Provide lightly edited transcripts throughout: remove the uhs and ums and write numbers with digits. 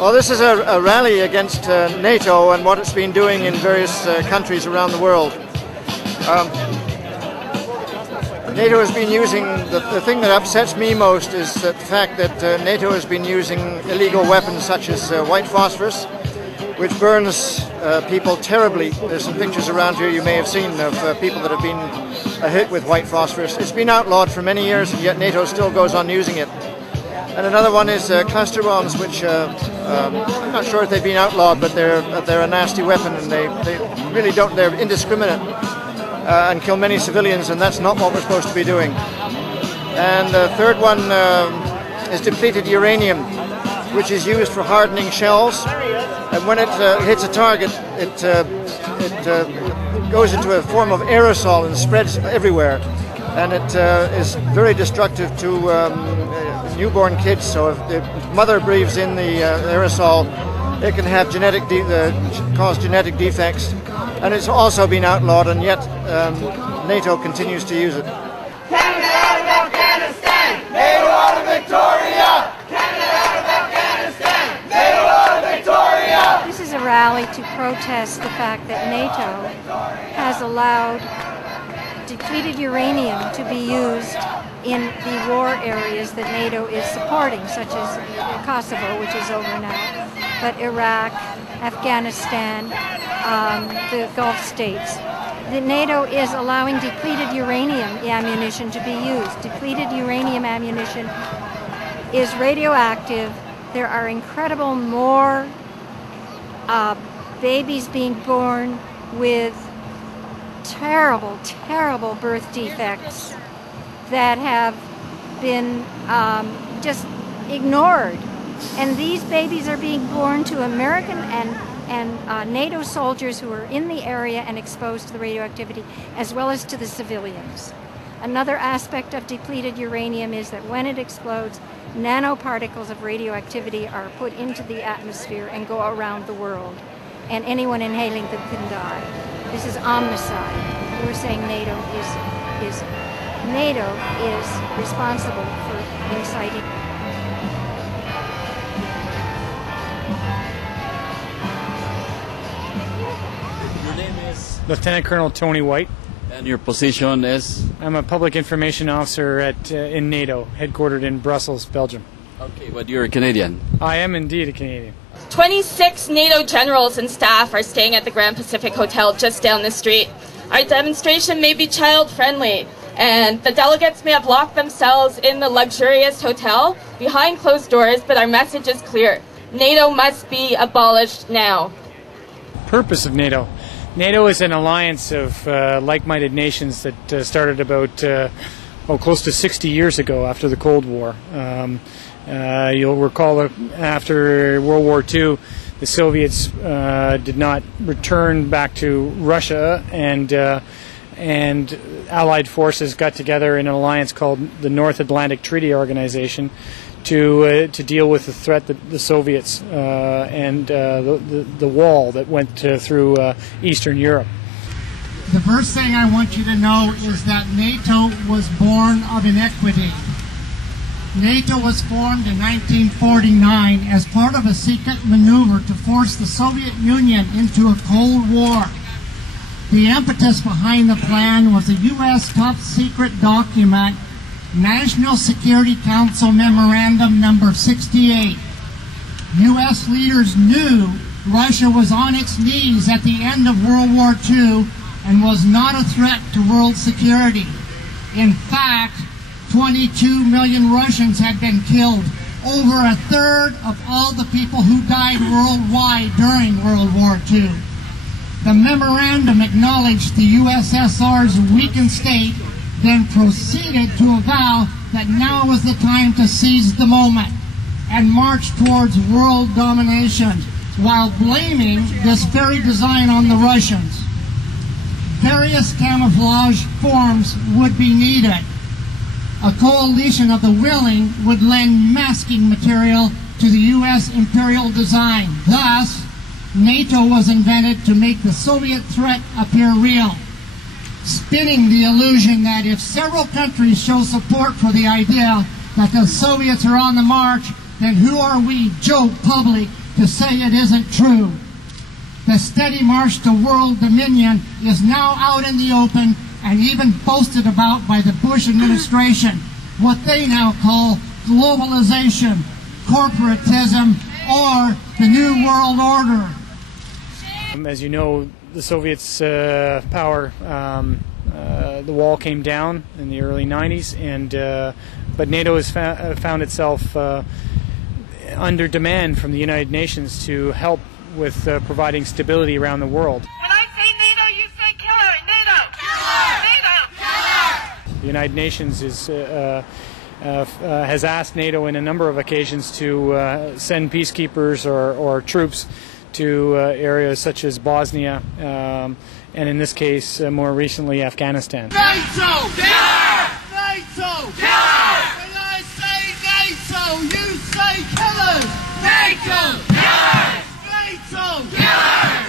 Well, this is a rally against NATO and what it's been doing in various countries around the world. NATO has been using, the thing that upsets me most is the fact that NATO has been using illegal weapons such as white phosphorus, which burns people terribly. There's some pictures around here you may have seen of people that have been hit with white phosphorus. It's been outlawed for many years, and yet NATO still goes on using it. And another one is cluster bombs, which I'm not sure if they've been outlawed, but they're a nasty weapon, and they really don't. They're indiscriminate and kill many civilians, and that's not what we're supposed to be doing. And the third one is depleted uranium, which is used for hardening shells. And when it hits a target, it goes into a form of aerosol and spreads everywhere. And it is very destructive to newborn kids. So if the mother breathes in the aerosol, it can have cause genetic defects. And it's also been outlawed, and yet NATO continues to use it. Canada out of Afghanistan! NATO out of Victoria! Canada out of Afghanistan! NATO out of Victoria! This is a rally to protest the fact that NATO has allowed depleted uranium to be used in the war areas that NATO is supporting, such as Kosovo, which is over now, but Iraq, Afghanistan, the Gulf states. The NATO is allowing depleted uranium ammunition to be used. Depleted uranium ammunition is radioactive. There are incredible more babies being born with terrible, terrible birth defects that have been just ignored. And these babies are being born to American and NATO soldiers who are in the area and exposed to the radioactivity, as well as to the civilians. Another aspect of depleted uranium is that when it explodes, nanoparticles of radioactivity are put into the atmosphere and go around the world, and anyone inhaling them can die. This is omnicide. We're saying NATO is responsible for inciting. Your name is? Lieutenant Colonel Tony White. And your position is? I'm a public information officer in NATO, headquartered in Brussels, Belgium. Okay, but you're a Canadian. I am indeed a Canadian. 26 NATO generals and staff are staying at the Grand Pacific Hotel just down the street. Our demonstration may be child-friendly, and the delegates may have locked themselves in the luxurious hotel behind closed doors, but our message is clear. NATO must be abolished now. Purpose of NATO. NATO is an alliance of like-minded nations that started about close to 60 years ago after the Cold War. You'll recall that after World War II, the Soviets did not return back to Russia, and Allied forces got together in an alliance called the North Atlantic Treaty Organization to deal with the threat that the Soviets and the wall that went through Eastern Europe. The first thing I want you to know is that NATO was born of inequity. NATO was formed in 1949 as part of a secret maneuver to force the Soviet Union into a Cold War. The impetus behind the plan was a U.S. top-secret document, National Security Council Memorandum Number 68. U.S. leaders knew Russia was on its knees at the end of World War II and was not a threat to world security. In fact, 22 million Russians had been killed, over a third of all the people who died worldwide during World War II. The memorandum acknowledged the USSR's weakened state, then proceeded to avow that now was the time to seize the moment and march towards world domination, while blaming this very design on the Russians. Various camouflage forms would be needed. A coalition of the willing would lend masking material to the U.S. imperial design. Thus, NATO was invented to make the Soviet threat appear real, spinning the illusion that if several countries show support for the idea that the Soviets are on the march, then who are we, Joe Public, to say it isn't true. The steady march to world dominion is now out in the open and even boasted about by the Bush administration, what they now call globalization, corporatism, or the New World Order. As you know, the Soviets' power, the wall came down in the early 90s, and but NATO has found itself under demand from the United Nations to help with providing stability around the world. When I say NATO, you say killer. NATO! Killer! NATO! Killer! The United Nations is, has asked NATO in a number of occasions to send peacekeepers or troops to areas such as Bosnia, and in this case, more recently, Afghanistan. NATO! Killer! NATO! Killer! When I say NATO, you say killers! NATO! Killers! NATO! Killers!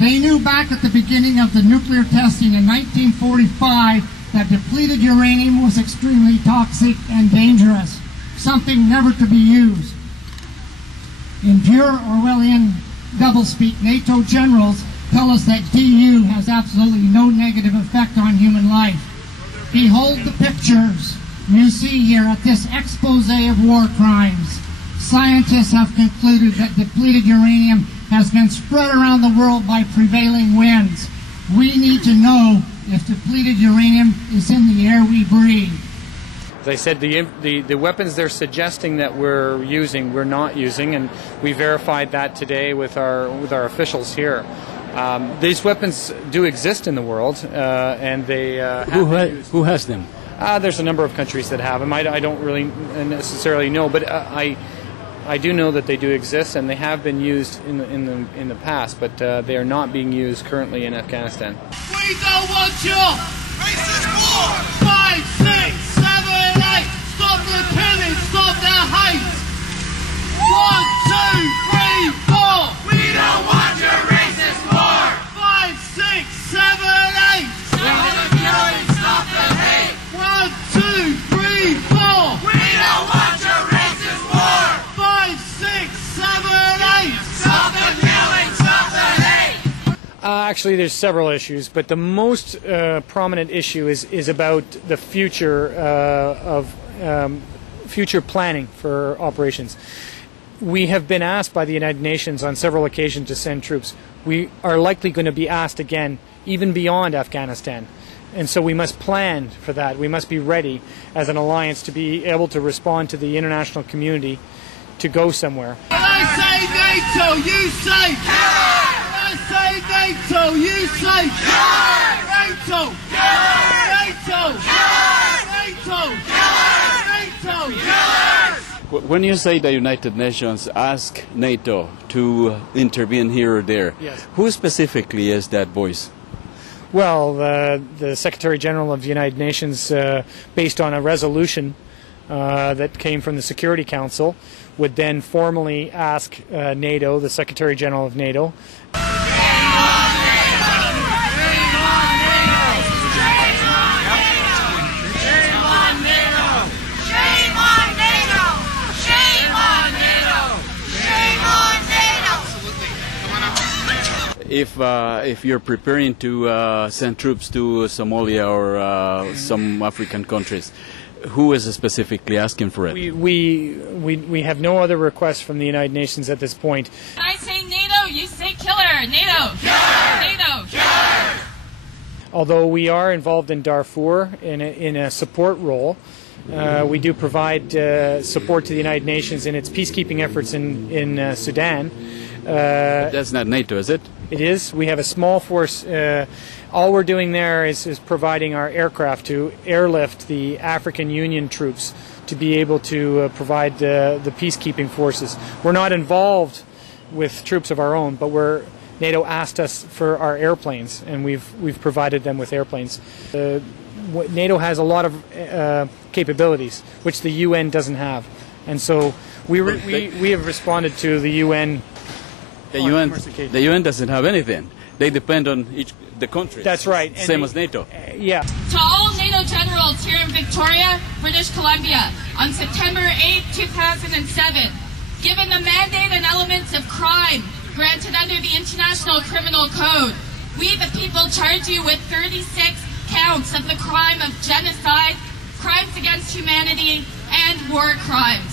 They knew back at the beginning of the nuclear testing in 1945 that depleted uranium was extremely toxic and dangerous, something never to be used. In pure Orwellian doublespeak, NATO generals tell us that DU has absolutely no negative effect on human life. Behold the pictures you see here at this expose of war crimes. Scientists have concluded that depleted uranium has been spread around the world by prevailing winds. We need to know if depleted uranium is in the air we breathe. As I said, the weapons they're suggesting that we're using, we're not using, and we verified that today with our officials here. These weapons do exist in the world, and they Who has them? There's a number of countries that have them. I don't really necessarily know, but I do know that they do exist, and they have been used in the past, but they are not being used currently in Afghanistan. We don't want your racist war! 5, 6, 7, 8! Stop the killing! Stop the hate! 1, 2, 3, 4! We don't want your racist war! 5, 6, 7, 8! Stop the killing! Stop the hate! 1, 2, 3, 4! We don't want your racist war! 5, 6, 7, 8! Stop the killing! Stop the hate! Actually, there's several issues, but the most prominent issue is about the future of future planning for operations. We have been asked by the United Nations on several occasions to send troops. We are likely going to be asked again, even beyond Afghanistan. And so we must plan for that. We must be ready as an alliance to be able to respond to the international community to go somewhere. When I say NATO, you say killer! When I say NATO, you say killer! NATO! Killer! NATO! Killer! NATO! Killer! NATO! Killers! When you say the United Nations ask NATO to intervene here or there, yes, who specifically is that voice? Well, the Secretary General of the United Nations, based on a resolution that came from the Security Council, would then formally ask NATO, the Secretary General of NATO. If you're preparing to send troops to Somalia or some African countries, who is specifically asking for it? We have no other requests from the United Nations at this point. When I say NATO, you say killer. NATO. Killer. NATO. Killer. Although we are involved in Darfur in a support role, we do provide support to the United Nations in its peacekeeping efforts in Sudan. That's not NATO, is it? It is. We have a small force. All we're doing there is providing our aircraft to airlift the African Union troops to be able to provide the peacekeeping forces. We're not involved with troops of our own, but NATO asked us for our airplanes, and we've provided them with airplanes. NATO has a lot of capabilities, which the UN doesn't have, and so we have responded to the UN. The UN doesn't have anything. They depend on the countries. That's right. Same as NATO. Yeah. To all NATO generals here in Victoria, British Columbia, on September 8, 2007, Given the mandate and elements of crime granted under the International Criminal Code, we the people charge you with 36 counts of the crime of genocide, crimes against humanity, and war crimes.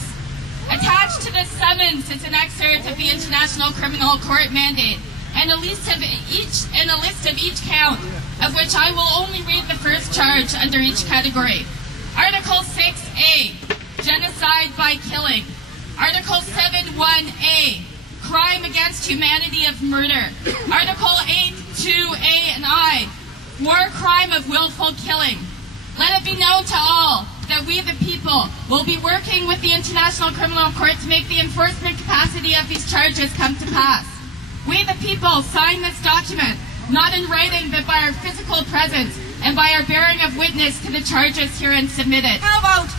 Attached to this summons is an excerpt of the International Criminal Court mandate and a list of each count, of which I will only read the first charge under each category. Article 6A, genocide by killing. Article 7.1a, crime against humanity of murder. Article 8.2a and I, war crime of willful killing. Let it be known to all that we the people will be working with the International Criminal Court to make the enforcement capacity of these charges come to pass. We the people sign this document, not in writing but by our physical presence and by our bearing of witness to the charges herein submitted. How about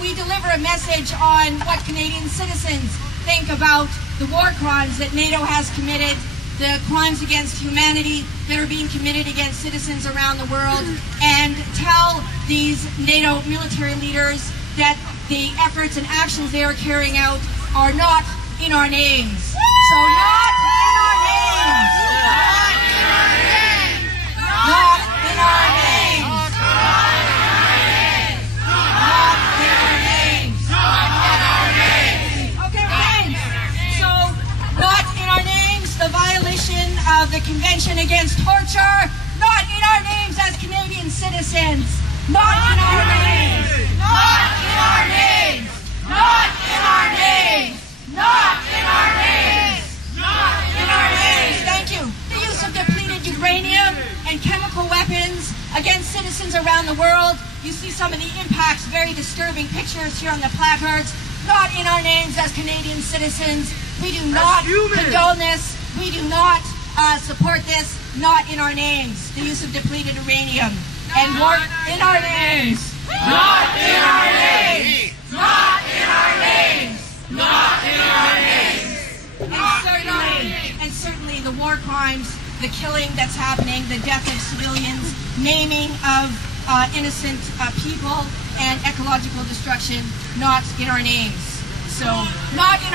we deliver a message on what Canadian citizens think about the war crimes that NATO has committed, the crimes against humanity that are being committed against citizens around the world, and tell these NATO military leaders that the efforts and actions they are carrying out are not in our names. So not in our names. Not in our names. Not in our names. Not in our names. Not in our names. Okay, friends. So, not in our names, the violation of the Convention Against Torture, not in our names as Canadian citizens, not in our names, not in our names, not in our names, not in our names, not in our names. Thank you. The use of depleted uranium and chemical weapons against citizens around the world. You see some of the impacts, very disturbing pictures here on the placards. Not in our names as Canadian citizens. We do not condone this. We do not support this. Not in our names. The use of depleted uranium. And war in our names. Not in our names. Not in our names. Not in our names. And certainly the war crimes, the killing that's happening, the death of civilians, naming of innocent people, and ecological destruction, not in our names. So, not in